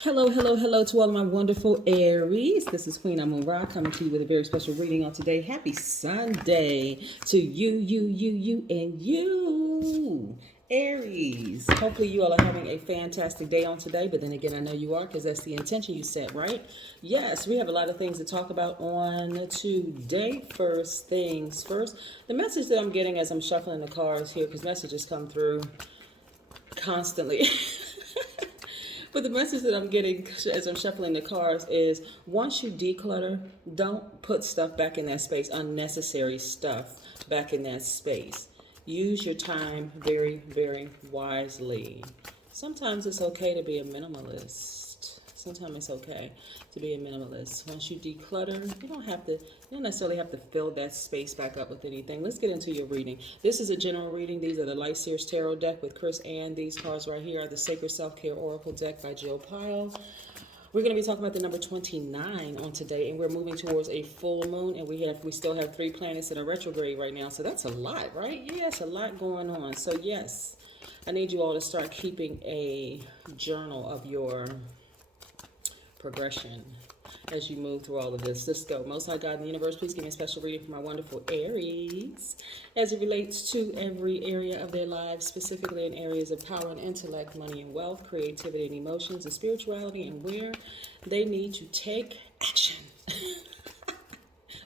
Hello, hello, hello to all of my wonderful Aries. This is Queen Amun Ra coming to you with a very special reading on today. Happy Sunday to you, and you. Aries. Hopefully you all are having a fantastic day on today, but then again, I know you are because that's the intention you set, right? Yes, we have a lot of things to talk about on today. First things first, the message that I'm getting as I'm shuffling the cards here, because messages come through constantly. But the message that I'm getting as I'm shuffling the cards is once you declutter, don't put stuff back in that space, unnecessary stuff back in that space. Use your time very, very wisely. Sometimes it's okay to be a minimalist. Sometimes it's okay to be a minimalist. Once you declutter, you don't necessarily have to fill that space back up with anything. Let's get into your reading. This is a general reading. These are the Light Seers Tarot deck with Chris, and these cards right here are the Sacred Self-Care Oracle deck by Jill Pyle. We're going to be talking about the number 29 on today, and we're moving towards a full moon, and we still have 3 planets in a retrograde right now, so that's a lot, right? Yeah, it's a lot going on. So yes, I need you all to start keeping a journal of your progression as you move through all of this. Let's go. Most High God in the universe, please give me a special reading for my wonderful Aries as it relates to every area of their lives, specifically in areas of power and intellect, money and wealth, creativity and emotions, and spirituality, and where they need to take action.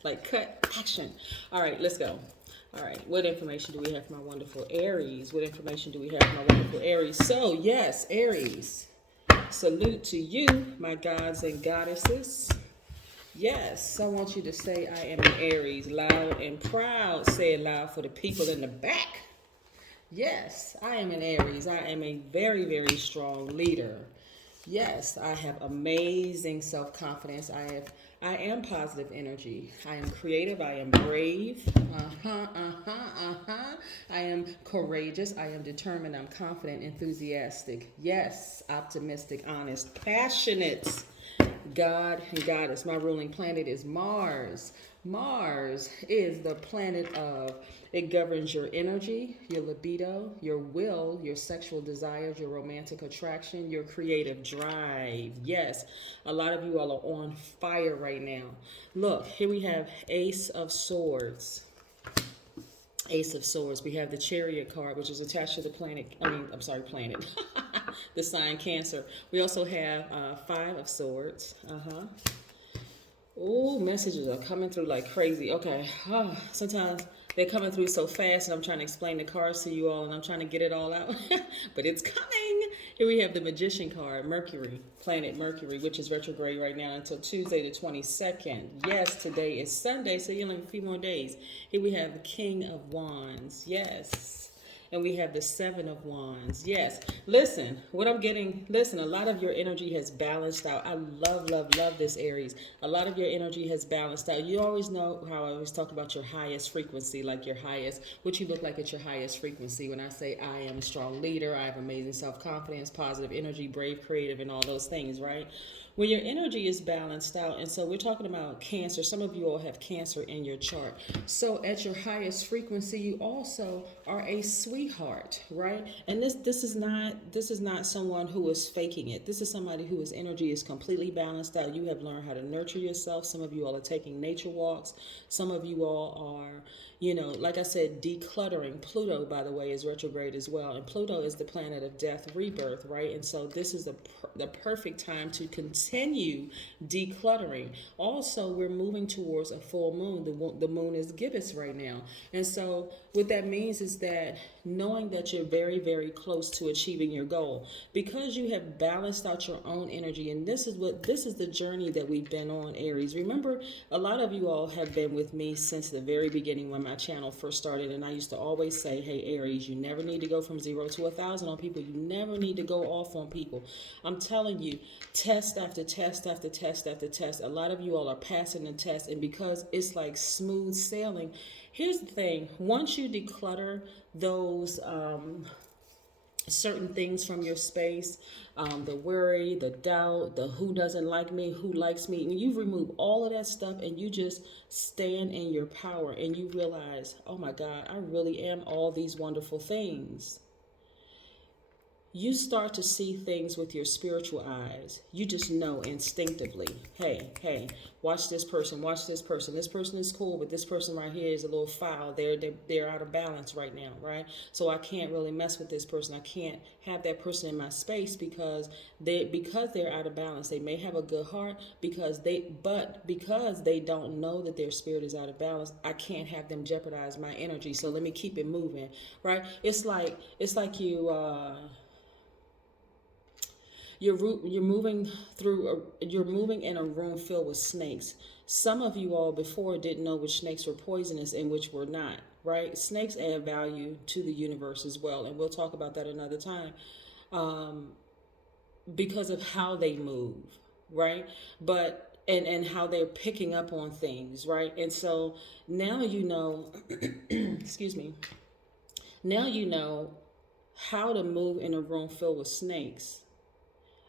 Like cut action. All right, let's go. All right, what information do we have for my wonderful Aries? What information do we have for my wonderful Aries? So, yes, Aries. Salute to you, my gods and goddesses. Yes, I want you to say I am an Aries, loud and proud. Say it loud for the people in the back. Yes, I am an Aries. I am a very, very strong leader. Yes, I have amazing self-confidence. I am positive energy. I am creative. I am brave. I am courageous. I am determined. I'm confident, enthusiastic. Yes, optimistic, honest, passionate. God and Goddess. My ruling planet is Mars. Mars is the planet of, it governs your energy, your libido, your will, your sexual desires, your romantic attraction, your creative drive. Yes, a lot of you all are on fire right now. Look, here we have Ace of Swords. Ace of Swords. We have the Chariot card, which is attached to the planet. Planet. The sign Cancer. We also have Five of Swords. Oh, messages are coming through like crazy. Okay. Sometimes they're coming through so fast, and I'm trying to explain the cards to you all, and I'm trying to get it all out. But it's coming. Here we have the Magician card, Mercury, planet Mercury, which is retrograde right now until Tuesday the 22nd. Yes, today is Sunday, so you only have a few more days. Here we have the King of Wands. Yes. And we have the Seven of Wands. Yes. Listen, a lot of your energy has balanced out. I love, love, love this, Aries. A lot of your energy has balanced out. You always know how I always talk about your highest frequency, like your highest, what you look like at your highest frequency. When I say I am a strong leader, I have amazing self-confidence, positive energy, brave, creative, and all those things, right? When your energy is balanced out, and so we're talking about Cancer. Some of you all have Cancer in your chart. So at your highest frequency, you also are a sweetheart, right? And this is not someone who is faking it. This is somebody whose energy is completely balanced out. You have learned how to nurture yourself. Some of you all are taking nature walks. Some of you all are, like I said, decluttering. Pluto, by the way, is retrograde as well. And Pluto is the planet of death, rebirth, right? And so this is the perfect time to continue decluttering. Also, we're moving towards a full moon. The moon is gibbous right now. And so what that means is that knowing that you're very, very close to achieving your goal, because you have balanced out your own energy. And this is the journey that we've been on, Aries. Remember, a lot of you all have been with me since the very beginning when my channel first started, and I used to always say, hey, Aries, you never need to go from 0 to 1,000 on people. You never need to go off on people. I'm telling you, test after test after test after test. A lot of you all are passing the test, and because it's like smooth sailing, here's the thing. Once you declutter those certain things from your space, the worry, the doubt, the who doesn't like me, who likes me, and you remove all of that stuff and you just stand in your power and you realize, oh my God, I really am all these wonderful things. you start to see things with your spiritual eyes. You just know instinctively, hey, watch this person, watch this person. This person is cool, but this person right here is a little foul. They're out of balance right now, right? So I can't really mess with this person. I can't have that person in my space because they're out of balance. They may have a good heart because they don't know that their spirit is out of balance. I can't have them jeopardize my energy. So let me keep it moving, right? It's like you're moving in a room filled with snakes. Some of you all before didn't know which snakes were poisonous and which were not, right? Snakes add value to the universe as well, and we'll talk about that another time, because of how they move, right? But and how they're picking up on things, right? And so now you know, excuse me. Now you know how to move in a room filled with snakes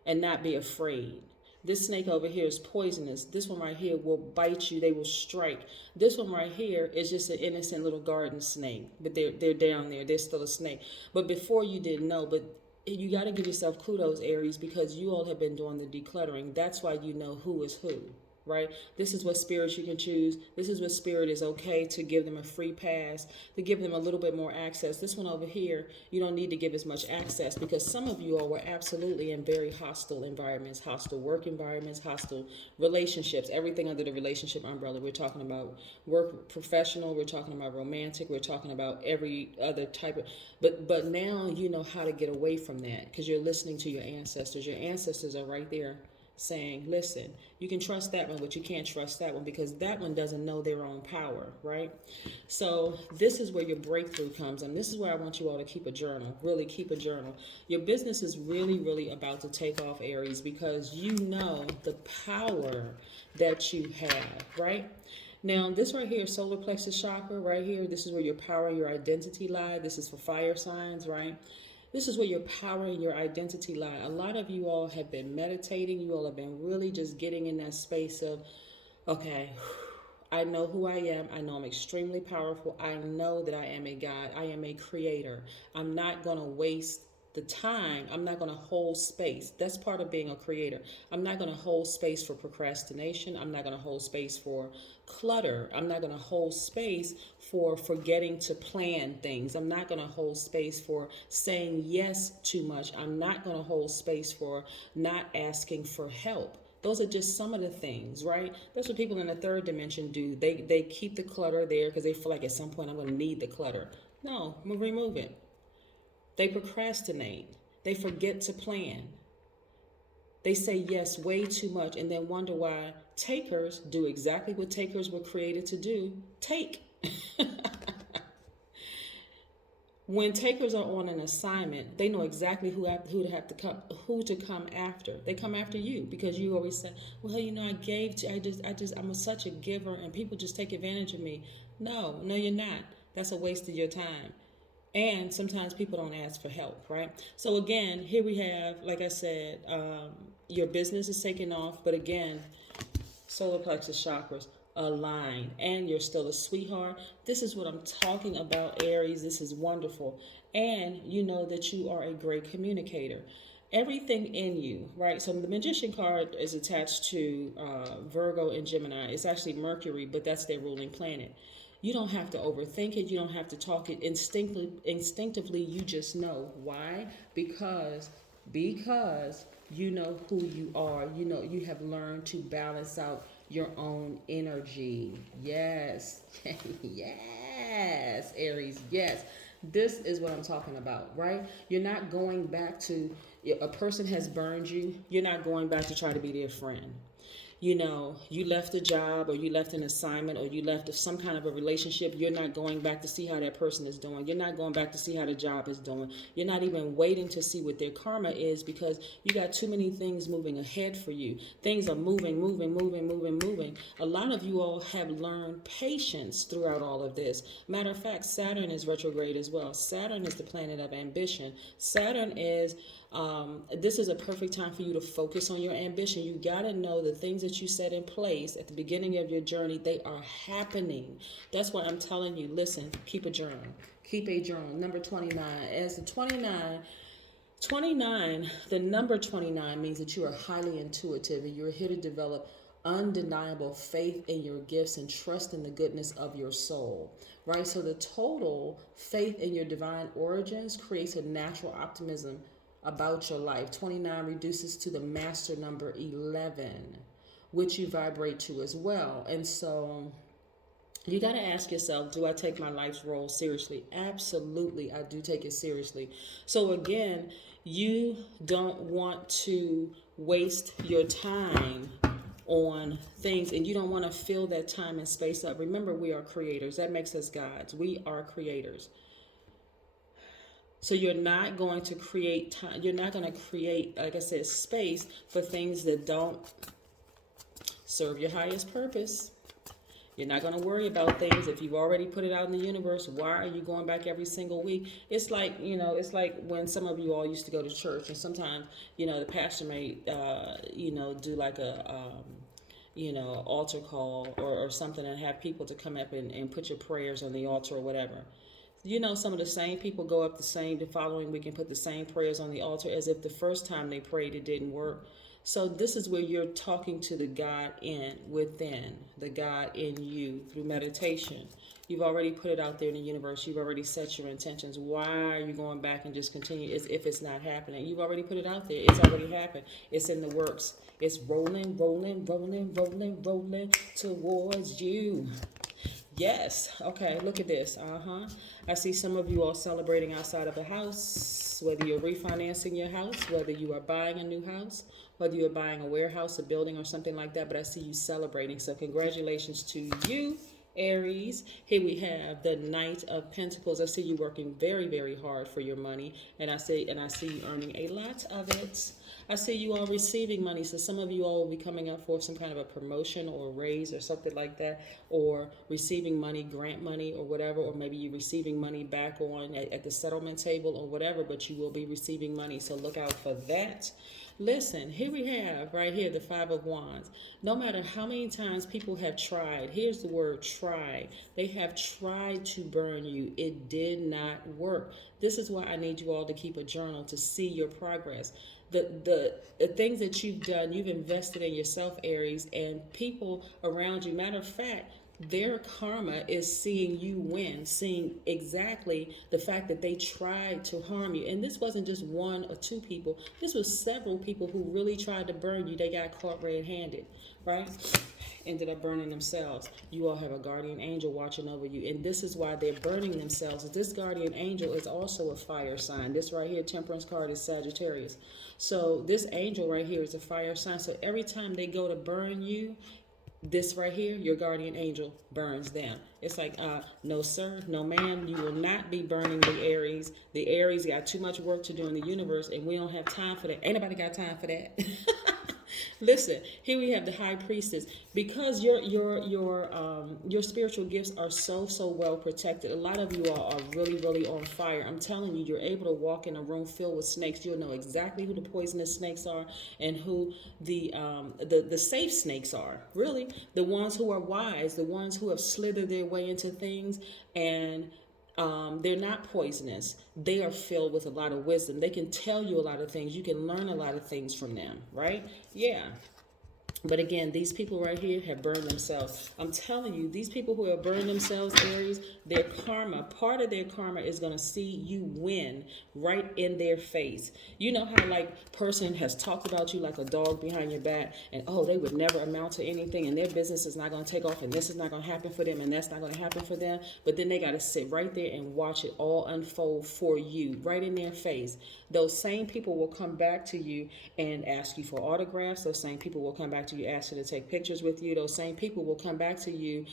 and not be afraid. This snake over here is poisonous. This one right here will bite you. They will strike. This one right here is just an innocent little garden snake, but they're down there. They're still a snake. But before you didn't know, but you got to give yourself kudos, Aries, because you all have been doing the decluttering. That's why you know who is who. Right? This is what spirits you can choose. This is what spirit is okay to give them a free pass, to give them a little bit more access. This one over here, you don't need to give as much access because some of you all were absolutely in very hostile environments, hostile work environments, hostile relationships, everything under the relationship umbrella. We're talking about work professional, we're talking about romantic, we're talking about every other type of, but now you know how to get away from that because you're listening to your ancestors. Your ancestors are right there saying, listen, you can trust that one, but you can't trust that one because that one doesn't know their own power, right? So this is where your breakthrough comes, and this is where I want you all to keep a journal, really keep a journal. Your business is really, really about to take off, Aries, because you know the power that you have, right? Now, this right here, solar plexus chakra, right here, this is where your power and your identity lie. This is for fire signs, right? This is where your power and your identity lie. A lot of you all have been meditating. You all have been really just getting in that space of, okay, I know who I am. I know I'm extremely powerful. I know that I am a God. I am a creator. I'm not going to waste the time. I'm not going to hold space. That's part of being a creator. I'm not going to hold space for procrastination. I'm not going to hold space for clutter. I'm not going to hold space for forgetting to plan things. I'm not going to hold space for saying yes too much. I'm not going to hold space for not asking for help. Those are just some of the things, right? That's what people in the third dimension do. They keep the clutter there because they feel like at some point I'm going to need the clutter. No, I'm going to remove it. They procrastinate. They forget to plan. They say yes way too much and then wonder why takers do exactly what takers were created to do. Take. When takers are on an assignment, they know exactly who to come after. They come after you because you always say, well, you know, I'm such a giver and people just take advantage of me. No, you're not. That's a waste of your time. And sometimes people don't ask for help, right? So again, here we have, like I said, your business is taking off, but again, solar plexus chakras aligned, and you're still a sweetheart. This is what I'm talking about, Aries. This is wonderful. And you know that you are a great communicator. Everything in you, right? So the Magician card is attached to Virgo and Gemini. It's actually Mercury, but that's their ruling planet. You don't have to overthink it. You don't have to talk it instinctively. You just know. Why? Because you know who you are. You know, you have learned to balance out your own energy. Yes. Yes, Aries. Yes. This is what I'm talking about, right? You're not going back to, a person has burned you. You're not going back to try to be their friend. You know, you left a job or you left an assignment or you left some kind of a relationship. You're not going back to see how that person is doing. You're not going back to see how the job is doing. You're not even waiting to see what their karma is because you got too many things moving ahead for you. Things are moving. A lot of you all have learned patience throughout all of this. Matter of fact, Saturn is retrograde as well. Saturn is the planet of ambition. Saturn is this is a perfect time for you to focus on your ambition. You got to know the things that you set in place at the beginning of your journey, they are happening. That's why I'm telling you, listen, keep a journal. Keep a journal. Number 29. As the 29 29, the number 29 means that you are highly intuitive and you're here to develop undeniable faith in your gifts and trust in the goodness of your soul, right? So the total faith in your divine origins creates a natural optimism about your life. 29 reduces to the master number 11, which you vibrate to as well. And so you got to ask yourself, do I take my life's role seriously? Absolutely, I do take it seriously. So again, you don't want to waste your time on things, and you don't want to fill that time and space up. Remember, we are creators. That makes us gods. We are creators. So you're not going to create time. You're not going to create, like I said, space for things that don't serve your highest purpose. You're not going to worry about things if you've already put it out in the universe. Why are you going back every single week? It's like, it's like when some of you all used to go to church, and sometimes, the pastor may, do like a, altar call or something, and have people to come up and put your prayers on the altar or whatever. Some of the same people go up the following week and put the same prayers on the altar as if the first time they prayed it didn't work. So this is where you're talking to the God within, the God in you through meditation. You've already put it out there in the universe. You've already set your intentions. Why are you going back and just continue as if it's not happening? You've already put it out there. It's already happened. It's in the works. It's rolling, rolling, rolling, rolling, rolling towards you. Yes. Okay, look at this. I see some of you all celebrating outside of the house, whether you're refinancing your house, whether you are buying a new house, whether you're buying a warehouse, a building, or something like that, but I see you celebrating. So congratulations to you, Aries. Here we have the Knight of Pentacles. I see you working very, very hard for your money, and I see you earning a lot of it. I see you all receiving money. So some of you all will be coming up for some kind of a promotion or a raise or something like that, or receiving money, grant money or whatever, or maybe you're receiving money back on at the settlement table or whatever, but you will be receiving money. So look out for that. Listen, here we have right here the Five of Wands. No matter how many times people have tried, here's the word try. They have tried to burn you. It did not work. This is why I need you all to keep a journal to see your progress. The things that you've done, you've invested in yourself, Aries, and people around you. Matter of fact, their karma is seeing you win, seeing exactly the fact that they tried to harm you. And this wasn't just one or two people. This was several people who really tried to burn you. They got caught red-handed, right? Ended up burning themselves. You all have a guardian angel watching over you. And this is why they're burning themselves. This guardian angel is also a fire sign. This right here, Temperance card, is Sagittarius. So this angel right here is a fire sign. So every time they go to burn you, this right here, your guardian angel burns them. It's like, no sir, no ma'am, you will not be burning the Aries. The Aries got too much work to do in the universe, and we don't have time for that. Ain't nobody got time for that. Listen, here we have the High Priestess. Because your spiritual gifts are so well protected. A lot of you all are really on fire. I'm telling you, you're able to walk in a room filled with snakes. You'll know exactly who the poisonous snakes are and who the safe snakes are. Really, the ones who are wise, the ones who have slithered their way into things, and they're not poisonous. They are filled with a lot of wisdom. They can tell you a lot of things. You can learn a lot of things from them, right? Yeah. But again, these people right here have burned themselves. I'm telling you, these people who have burned themselves, Aries, their karma, part of their karma is going to see you win right in their face. You know how like person has talked about you like a dog behind your back, and oh, they would never amount to anything, and their business is not going to take off, and this is not going to happen for them, and that's not going to happen for them. But then they got to sit right there and watch it all unfold for you right in their face. Those same people will come back to you and ask you for autographs. Those same people will come back to you, ask you to take pictures with you. Those same people will come back to you,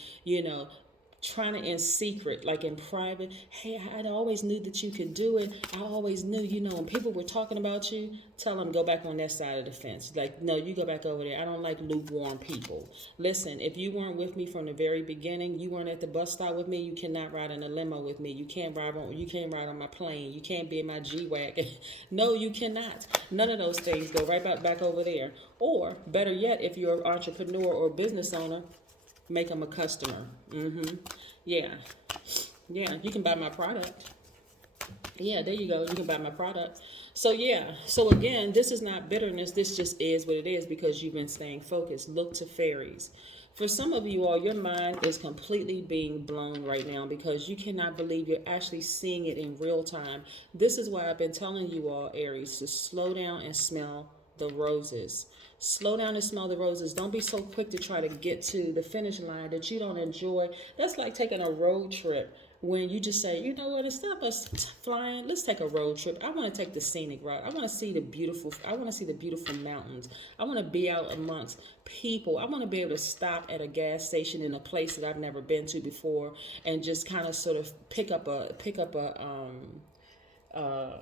trying to in secret, like in private. Hey, I always knew that you could do it. I always knew, when people were talking about you, tell them go back on that side of the fence. Like, no, you go back over there. I don't like lukewarm people. Listen, if you weren't with me from the very beginning, you weren't at the bus stop with me, you cannot ride in a limo with me. You can't ride on my plane. You can't be in my G-Wagon. No, you cannot. None of those things. Go right back over there. Or better yet, if you're an entrepreneur or business owner, make them a customer. Yeah, you can buy my product. Yeah, there you go. You can buy my product. So yeah, so again, this is not bitterness. This just is what it is because you've been staying focused. Look to fairies. For some of you all, your mind is completely being blown right now because you cannot believe you're actually seeing it in real time. This is why I've been telling you all, Aries, to slow down and smell the roses. Slow down and smell the roses. Don't be so quick to try to get to the finish line that you don't enjoy. That's like taking a road trip when you just say, you know what, instead of us flying, let's take a road trip. I want to take the scenic route. I want to see the beautiful, mountains. I want to be out amongst people. I want to be able to stop at a gas station in a place that I've never been to before and just kind of sort of uh,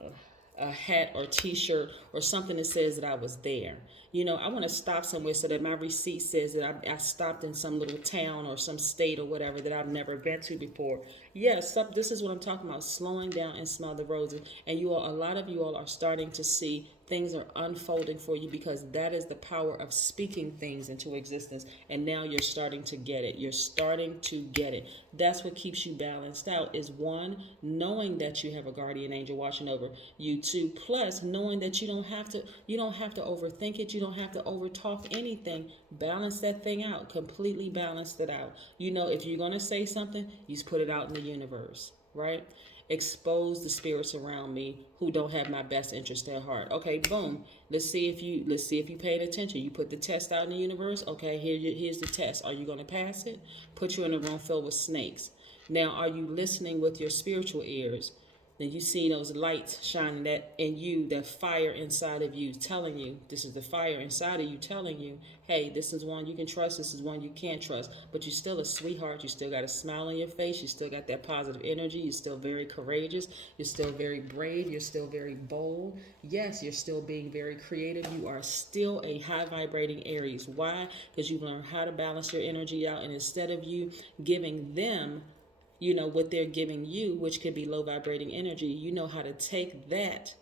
a hat or t-shirt or something that says that I was there. You know, I want to stop somewhere so that my receipt says that I stopped in some little town or some state or whatever that I've never been to before. Yes, this is what I'm talking about, slowing down and smell the roses. And you all, a lot of you all are starting to see things are unfolding for you because that is the power of speaking things into existence. And now you're starting to get it. You're starting to get it. That's what keeps you balanced out is one, knowing that you have a guardian angel watching over you. Two, plus knowing that you don't have to overthink it. You don't have to overtalk anything. Balance that thing out. Completely balance it out. You know, if you're going to say something, you just put it out in the universe, right? Expose the spirits around me who don't have my best interest at heart. Okay, boom. Let's see if you paid attention. You put the test out in the universe. Okay, here's the test. Are you going to pass it? Put you in a room filled with snakes. Now, are you listening with your spiritual ears? Then you see those lights shining that in you, that fire inside of you telling you, this is the fire inside of you telling you, hey, this is one you can trust, this is one you can't trust. But you're still a sweetheart, you still got a smile on your face, you still got that positive energy, you're still very courageous, you're still very brave, you're still very bold. Yes, you're still being very creative. You are still a high vibrating Aries. Why? Because you've learned how to balance your energy out, and instead of you giving them what they're giving you, which could be low vibrating energy, you know how to take that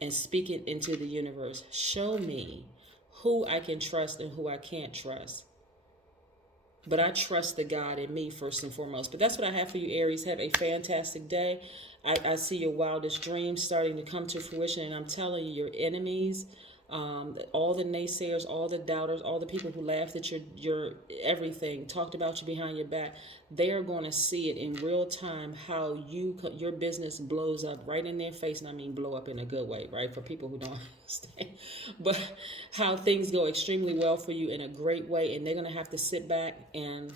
and speak it into the universe. Show me who I can trust and who I can't trust. But I trust the God in me first and foremost. But that's what I have for you, Aries. Have a fantastic day. I see your wildest dreams starting to come to fruition. And I'm telling you, your enemies, all the naysayers, all the doubters, all the people who laughed at your everything, talked about you behind your back, they are going to see it in real time how your business blows up right in their face. And I mean blow up in a good way, right? For people who don't understand. But how things go extremely well for you in a great way. And they're going to have to sit back and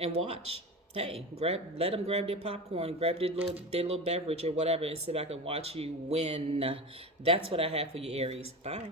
watch. Hey, let them grab their popcorn, grab their little beverage or whatever, and sit back and watch you win. That's what I have for you, Aries. Bye.